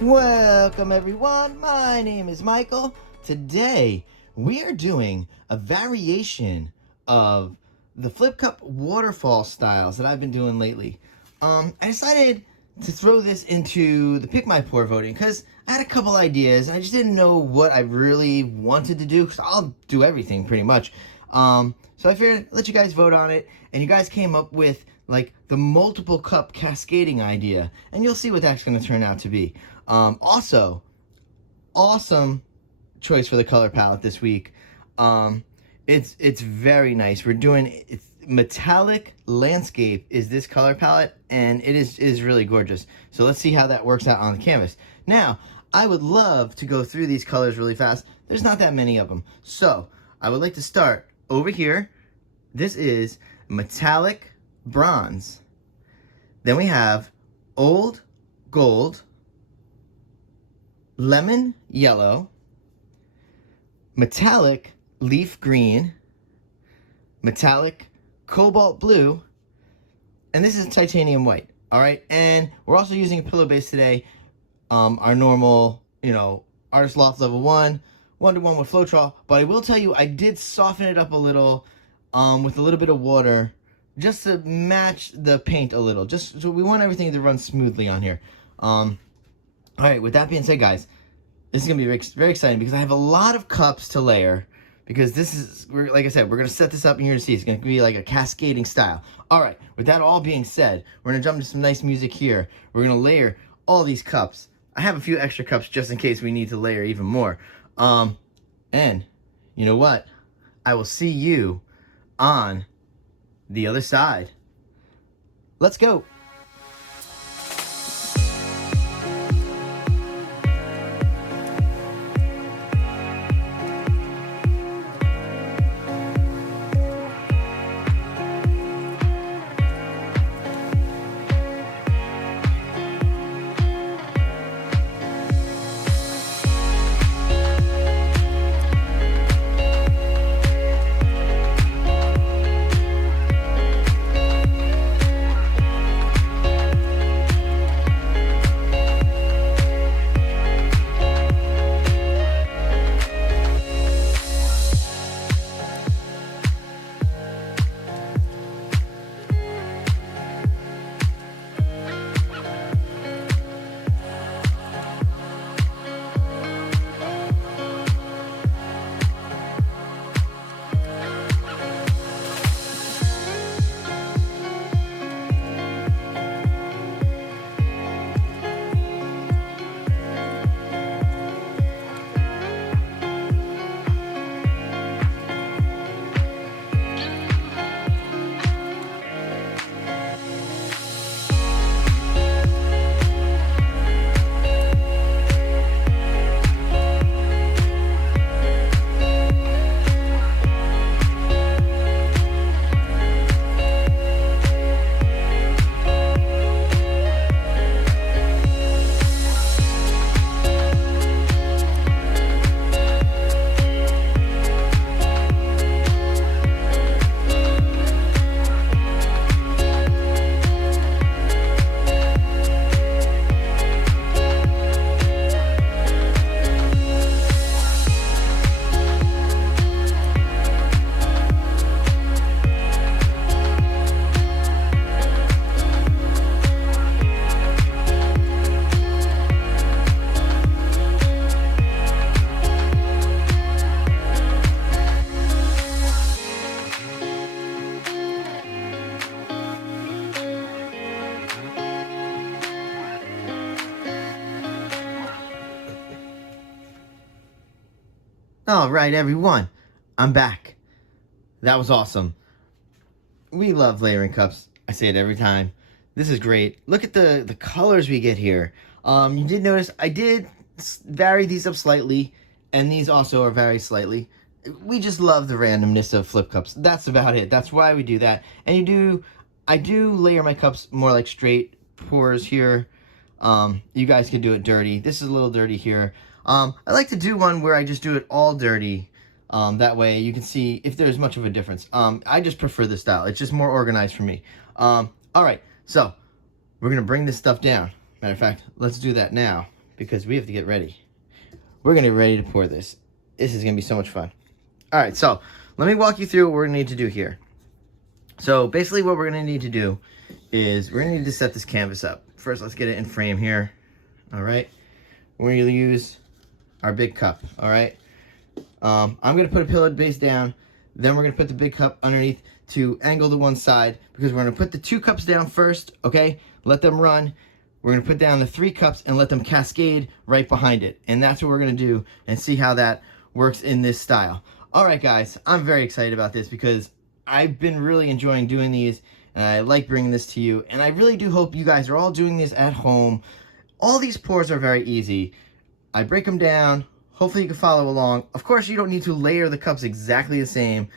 Welcome everyone, my name is Michael. Today we are doing a variation of the flip cup waterfall styles that I've been doing lately. I decided to throw this into the Pick My Pour voting because I had a couple ideas and I just didn't know what I really wanted to do because I'll do everything pretty much. So I figured I'd let you guys vote on it, and you guys came up with like the multiple cup cascading idea, and you'll see what that's going to turn out to be. Also, awesome choice for the color palette this week. It's very nice. We're doing it's metallic landscape is this color palette, and it is really gorgeous. So let's see how that works out on the canvas. Now, I would love to go through these colors really fast. There's not that many of them. So I would like to start over here. This is metallic bronze. Then we have old gold, lemon yellow, metallic leaf green, metallic cobalt blue, and this is titanium white. All right, and we're also using a pillow base today. Our normal, Artist Loft level 1, 1-to-1 with Floetrol. But I will tell you, I did soften it up a little with a little bit of water just to match the paint a little. Just so we want everything to run smoothly on here. All right, with that being said, guys, this is going to be very, very exciting because I have a lot of cups to layer, because this is, like I said, we're going to set this up and you're going to see it's going to be like a cascading style. All right, with that all being said, we're going to jump into some nice music here. We're going to layer all these cups. I have a few extra cups just in case we need to layer even more. And you know what? I will see you on the other side. Let's go. All right, everyone, I'm back. That was awesome. We love layering cups. I say it every time. This is great. Look at the colors we get here. You did notice I did vary these up slightly, and these also are very slightly. We just love the randomness of flip cups. That's about it. That's why we do that. And I do layer my cups more like straight pours here. You guys can do it dirty. This is a little dirty here. I like to do one where I just do it all dirty. That way you can see if there's much of a difference. I just prefer this style. It's just more organized for me. All right, so we're going to bring this stuff down. Matter of fact, let's do that now. because we have to get ready. We're going to get ready to pour this. This is going to be so much fun. All right, so let me walk you through what we're going to need to do here. So basically what we're going to need to do is we're going to need to set this canvas up. First, let's get it in frame here. All right. We're going to use our big cup. All right. I'm going to put a pillowed base down. Then we're going to put the big cup underneath to angle to one side, because we're going to put the 2 cups down first. Okay. Let them run. We're going to put down the 3 cups and let them cascade right behind it. And that's what we're going to do and see how that works in this style. All right, guys, I'm very excited about this because I've been really enjoying doing these, and I like bringing this to you. And I really do hope you guys are all doing this at home. All these pours are very easy. I break them down. Hopefully you can follow along. Of course, you don't need to layer the cups exactly the same,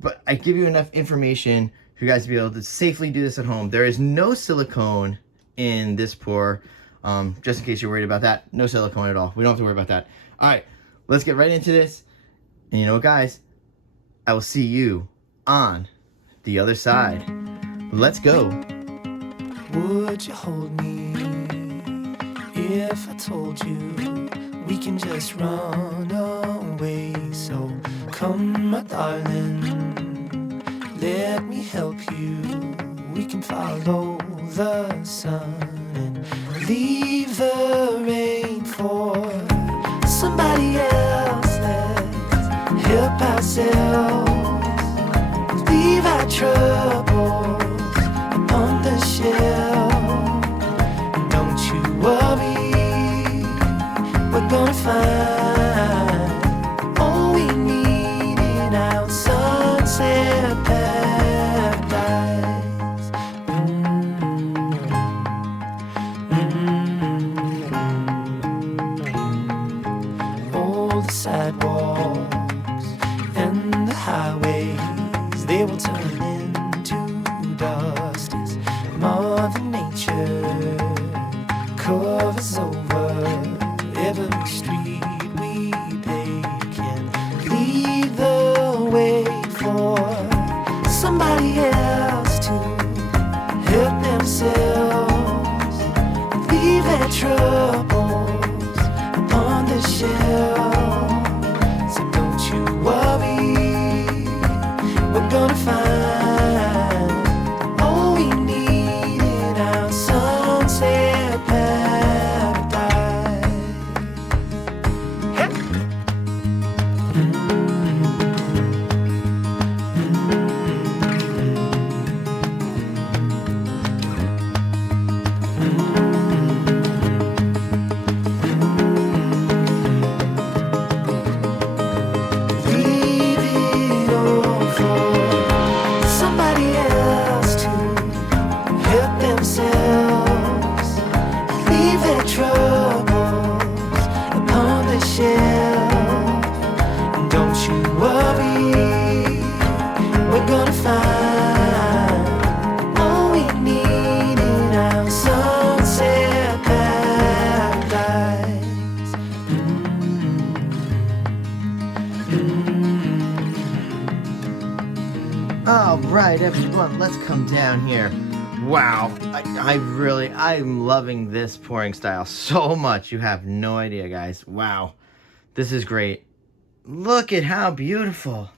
but I give you enough information for you guys to be able to safely do this at home. There is no silicone in this pour, just in case you're worried about that. No silicone at all. We don't have to worry about that. All right, let's get right into this. And you know what, guys? I will see you on the other side. Let's go. Would you hold me if I told you we can just run away? So come, my darling, let me help you. We can follow the sun and leave the rain for somebody else. Let's help ourselves, leave our troubles on the shelf. And don't you worry, we're gonna find all we need in our sunset paradise. All the sidewalks and the highways, they will turn into dust as Mother Nature covers over every street we take, and lead the way for somebody else to help themselves, leave their troubles on the shelf. So don't you worry, we're gonna find all we need in our sunset paradise. Leave it all for somebody else to help themselves, leave their troubles upon the shelf. And don't you worry, we're gonna find all we need in our sunset paradise. All right, everyone, let's come down here. Wow, I'm loving this pouring style so much. You have no idea, guys. Wow, this is great. Look at how beautiful.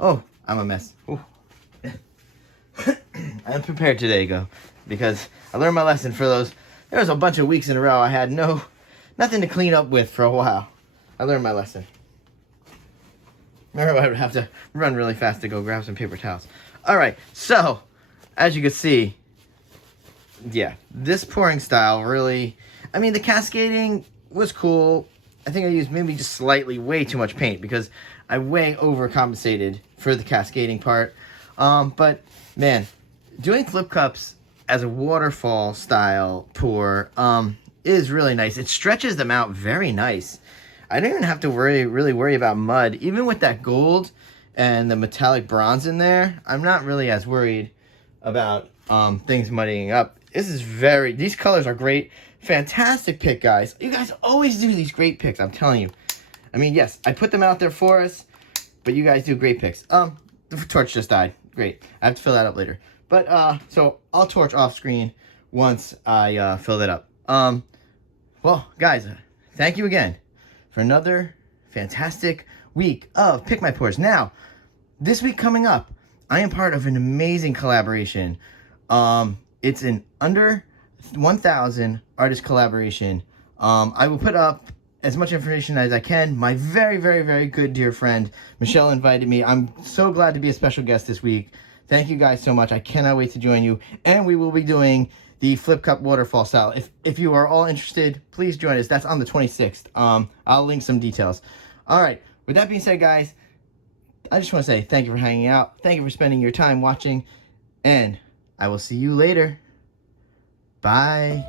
Oh, I'm a mess. Ooh. I'm prepared today, because I learned my lesson for those. There was a bunch of weeks in a row I had nothing to clean up with for a while. I learned my lesson. Remember, I would have to run really fast to go grab some paper towels. All right, so as you can see, yeah, this pouring style really, I mean, the cascading was cool. I think I used maybe just slightly way too much paint because I way overcompensated for the cascading part. But man, doing flip cups as a waterfall style pour is really nice. It stretches them out very nice. I don't even have to really worry about mud. Even with that gold and the metallic bronze in there, I'm not really as worried about things muddying up. These colors are great. Fantastic pick, guys. You guys always do these great picks, I'm telling you. I mean, yes, I put them out there for us, but you guys do great picks. The torch just died. Great. I have to fill that up later. But, so I'll torch off screen once I fill that up. Well, guys, thank you again for another fantastic week of Pick My Pours. Now, this week coming up, I am part of an amazing collaboration. It's an under 1,000 artist collaboration. I will put up as much information as I can. My very, very, very good dear friend Michelle invited me. I'm so glad to be a special guest this week. Thank you guys so much. I cannot wait to join you. And we will be doing the Flip Cup Waterfall style. If you are all interested, please join us. That's on the 26th. I'll link some details. All right. With that being said, guys, I just want to say thank you for hanging out. Thank you for spending your time watching. And I will see you later. Bye.